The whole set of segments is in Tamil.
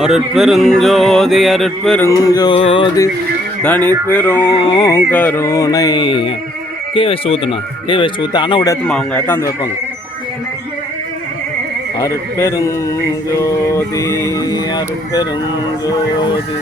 அருட்பெருஞ்சோதி அருட்பெருஞ்சோதி தனி பெரும் கருணை கே வச்சு ஊற்றுண்ணா கே வச்சு ஊற்று அண்ணா விட ஏற்றுமா அவங்க எத்தாந்து வைப்பாங்க. அருட்பெருஞ்சோதி அருட்பெருஞ்சோதி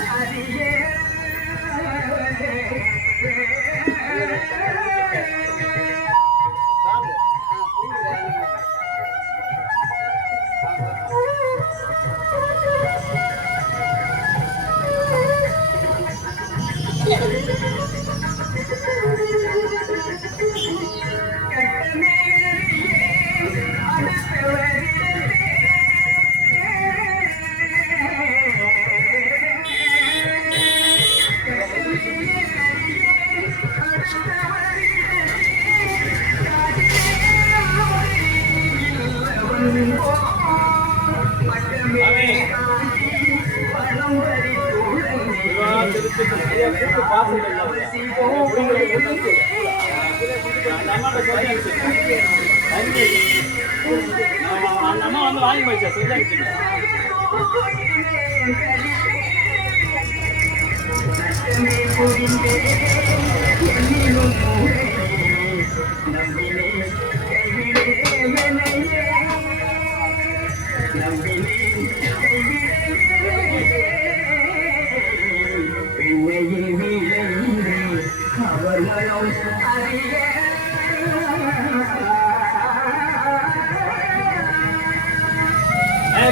அம்மா வந்து வாங்கி போயிடுச்சா சொல்லிட்டு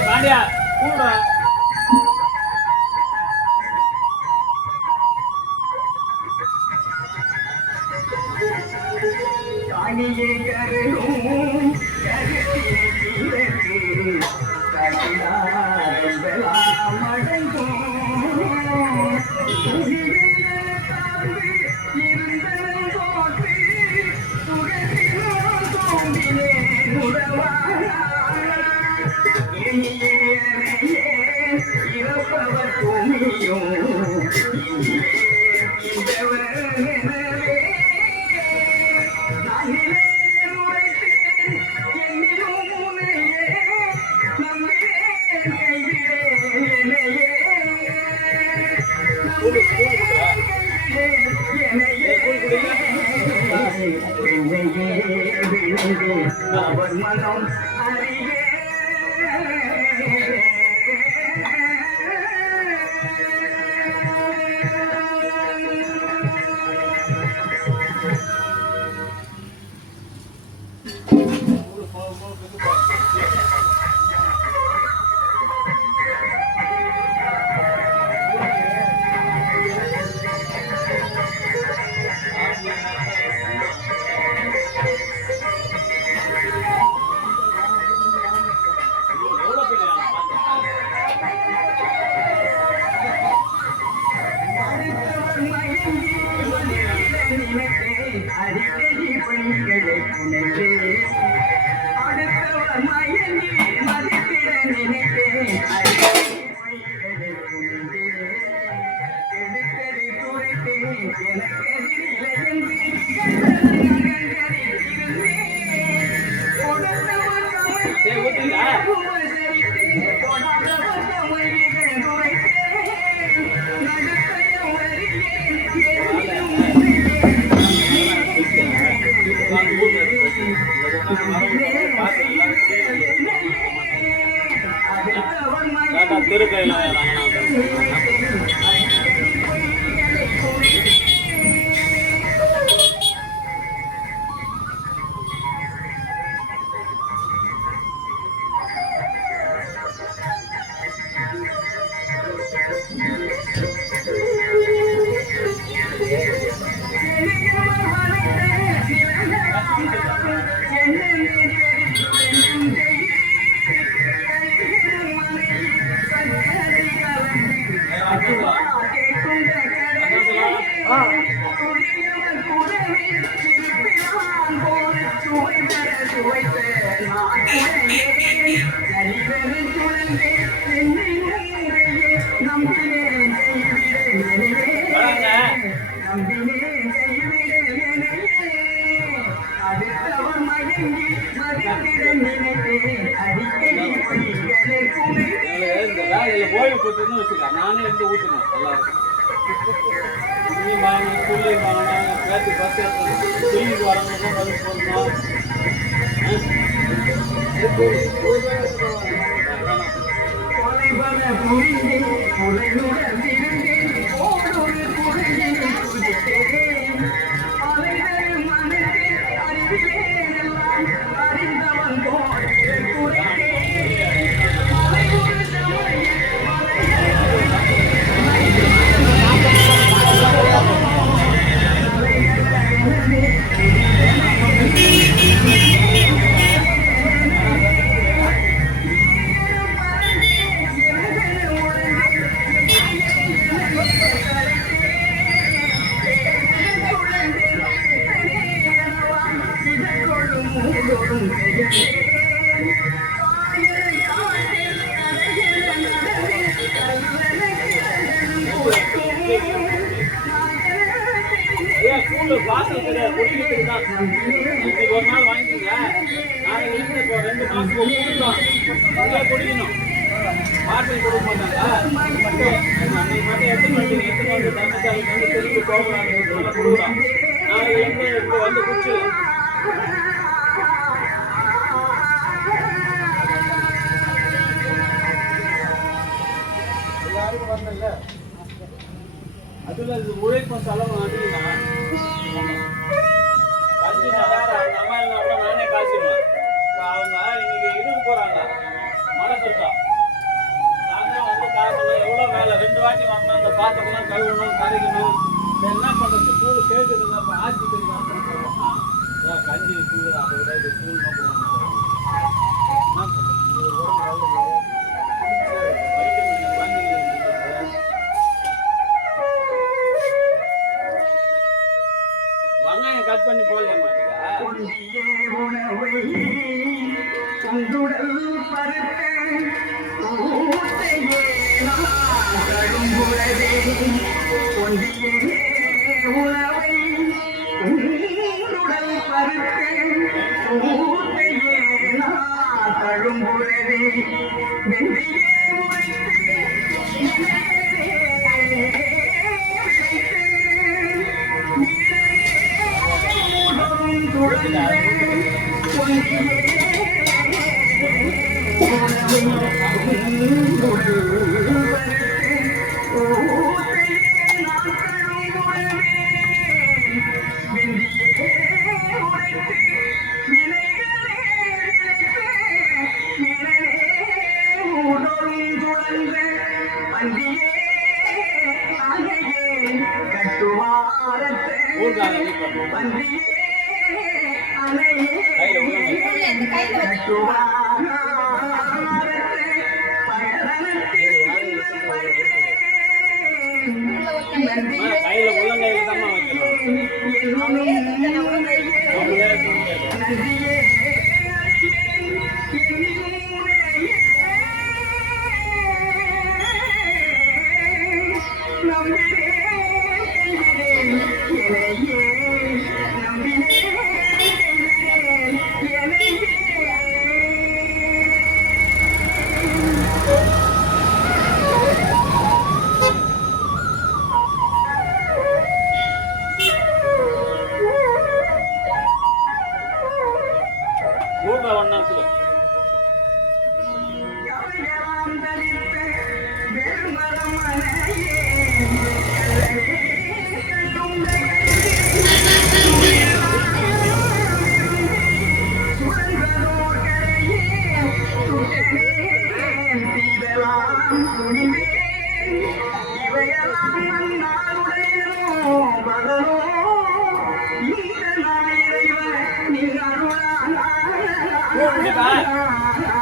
பாண்டியா கூடுறா அவர் மனம் அறியே திருக்கையில் அடிக்கடி அதில் ஓய்வு பெற்றுன்னு வச்சுக்க, நானே இருந்து ஊற்றுனேன் எல்லாருக்கும். துணி வாங்கணும், துள்ளி வாங்கணும், பேசி பஸ் எடுத்து துள்ளிக்கு வரவங்களுக்கும் பதில் போடணும். வாசல் கிடையாது, குடிக்கிறதுக்கு தான். இன்னைக்கு ஒரு நாள் வாங்கிக்கோங்க, நாளைக்கு இருந்து இப்போ 2 மாசத்துக்கு குடிக்கலாம், நிறைய குடிக்கணும். வாசல் கொடுக்க மாட்டாங்க, அன்னைக்கு மட்டும் எடுத்து வந்து தம்பிச்சாலுக்கு வந்து திருப்பி போகலாம் கொடுக்கலாம். நாளைக்கு இருந்து இப்போ வந்து குடிச்சிடலாம். எல்லாருக்கும் வரல, அதுல உழைப்பும் செலவு அதிகம்னா கஞ்சி நல்லா அந்த அம்மா கூட நானே காய்ச்சிடுவேன். இப்போ அவங்க இன்னைக்கு இதுக்கு போறாங்க மழை சுத்தம், நாங்களும் வந்து காய்ச்சணும். எவ்வளோ வேலை, 2 வாட்டி வாங்கினா அந்த பாத்திரம்லாம் கழுவணும், கரைக்கணும். என்ன பண்ணுறது, தூள் கேட்குதுங்க. இப்போ ஆட்சிக்கு கஞ்சி தூள், அதை விட இது தூள் வெங்காயம் கட் பண்ணி போடல மாட்டேங்க. கையில உள்ளங்கையில தான்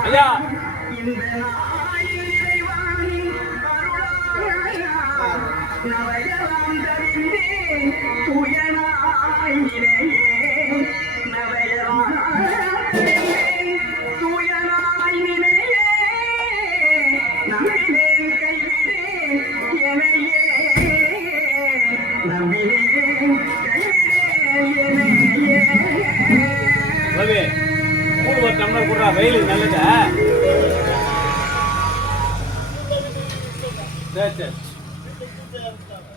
ஐயா டம்ளர் கூட வெயில் நல்லதா சரி சரி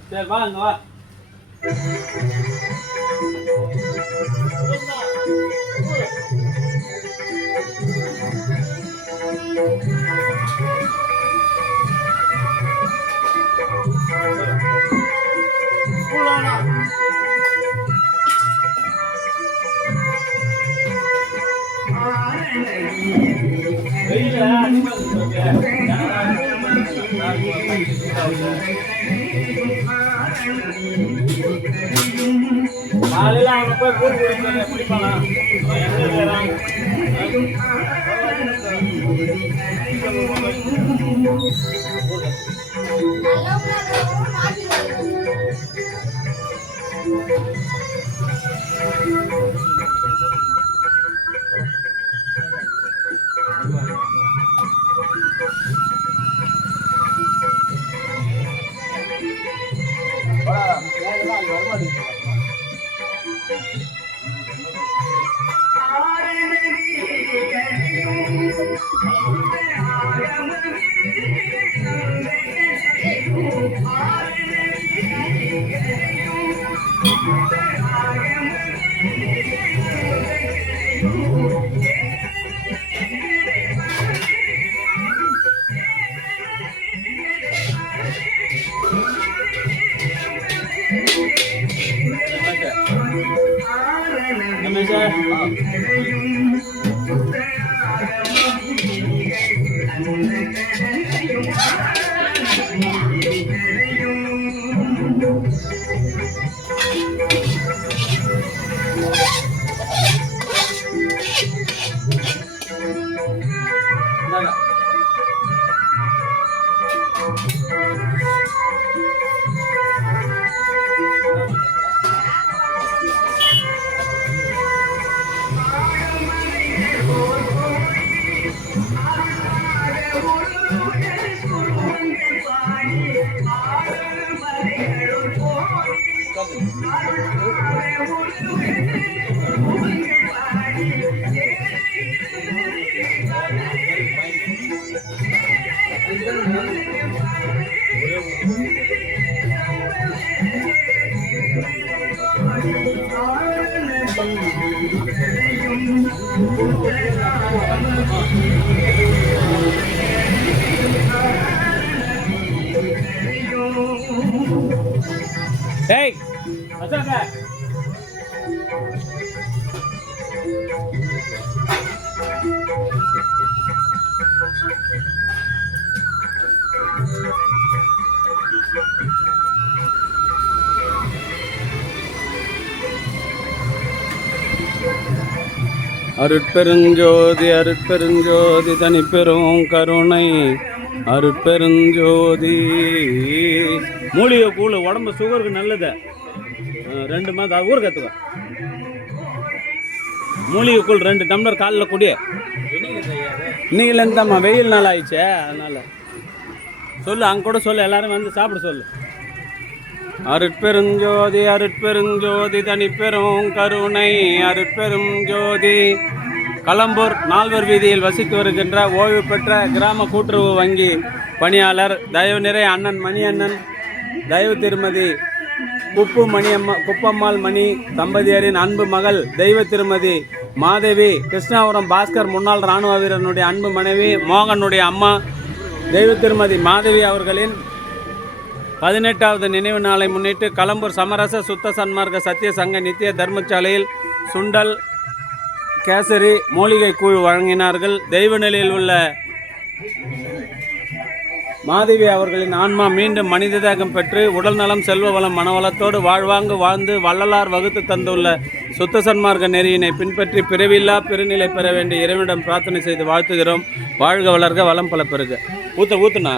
சரி வாங்க வா. காலையில அவனை போய் கூட்டு குடிப்பானா Hey, what's up, guys? அருட்பெருஞ்சோதி அருட்பெருஞ்சோதி தனிப்பெரும் கருணை அருட்பெருஞ்சோதி. மூலிகை கூழ் உடம்பு சுகருக்கு நல்லது. 2 மாதம் ஊர் கற்றுக்க. மூலிகை கூழ் 2 டம்ளர் காலில் குடி. இன்னைக்குலேருந்து தான்மா வெயில் நாள் ஆயிடுச்சே, அதனால் சொல்லு, அங்கே கூட சொல்லு, எல்லாரும் வந்து சாப்பிட சொல்லு. அருட்பெருஞ்சோதி அருட்பெருஞ்சோதி தனிப்பெரும் கருணை அருட்பெரும் ஜோதி. களம்பூர் 4 வீதியில் வசித்து வருகின்ற ஓய்வு பெற்ற கிராம கூட்டுறவு வங்கி பணியாளர் தயவு நிறை அண்ணன் மணி அண்ணன், தயவு திருமதி குப்பம்மாள் மணி தம்பதியரின் அன்பு மகள் தெய்வ திருமதி மாதேவி, கிருஷ்ணாபுரம் பாஸ்கர் முன்னாள் இராணுவ வீரனுடைய அன்பு மனைவி மோகனுடைய அம்மா தெய்வ திருமதி மாதேவி அவர்களின் 18வது நினைவு நாளை முன்னிட்டு களம்பூர் சமரச சுத்த சன்மார்க்க சத்திய சங்க நித்திய தர்மசாலையில் சுண்டல், கேசரி, மூலிகை கூழ் வழங்கினார்கள். தெய்வ நிலையில் உள்ள மாதேவி அவர்களின் ஆன்மா மீண்டும் மனித தேகம் பெற்று உடல் நலம், செல்வ வளம், மனவளத்தோடு வாழ்வாங்கு வாழ்ந்து வள்ளலார் வகுத்து தந்துள்ள சுத்த சன்மார்க்க நெறியினை பின்பற்றி பிறவில்லா பெருநிலை பெற வேண்டிய இறைவனிடம் பிரார்த்தனை செய்து வாழ்த்துகிறோம். வாழ்க வளர்க வளம் பல பெறுக. ஊத்துனா